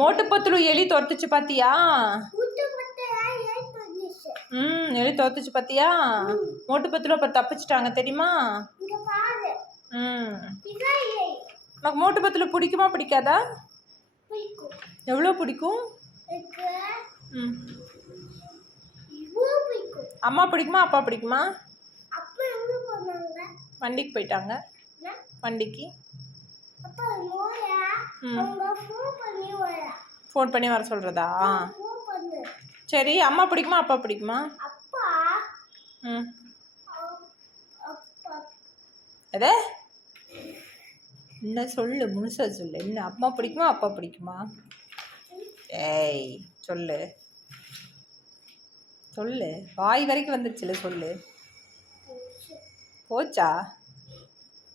மோட்டு பத்துல எலி துரத்துச்சு பாத்தியா? எலி துரத்துச்சு பாத்தியா? மோட்டு பத்துல அப்ப தப்பிச்சிட்டாங்க தெரியுமா? உனக்கு மோட்டு பத்துல பிடிக்குமா பிடிக்காதா? எவ்வளோ பிடிக்கும்? அம்மா பிடிக்குமா அப்பா பிடிக்குமா? வண்டிக்கு போயிட்டாங்க. வண்டிக்கு ஃபோன் பண்ணி வர சொல்கிறதா? சரி, அம்மா பிடிக்குமா அப்பா பிடிக்குமா? எதே என்ன சொல்லு, முழுசா சொல்லு. என்ன அம்மா பிடிக்குமா அப்பா பிடிக்குமா? ஏய் சொல்லு சொல்லு, வாய் வரைக்கும் வந்துருச்சுல, சொல்லு. போச்சா?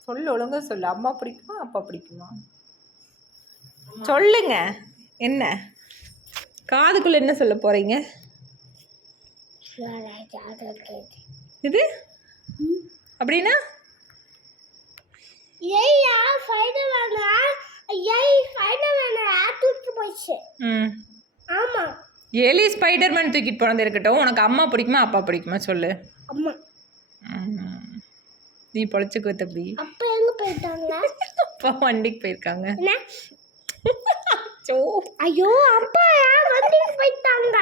சொல்லு, ஒழுங்கா சொல்லு. அம்மா பிடிக்குமா அப்பா பிடிக்குமா? சொல்லுங்க. என்ன காதுக்குள்ள என்ன சொல்ல போறீங்க? இது அப்படின்னா எலி ஸ்பைடர்மேன் தூக்கிட்டு போனது இருக்கட்டும், உனக்கு அம்மா பிடிக்குமா அப்பா பிடிக்குமா சொல்லு. அம்மா. நீ பொழைச்சுக்கோ தம்பி. அப்பா எங்க போயிட்டாங்க? அப்பா வண்டிக்கு போயிருக்காங்க. ஐயோ அப்பா வண்டிக்கு போயிட்டாங்க.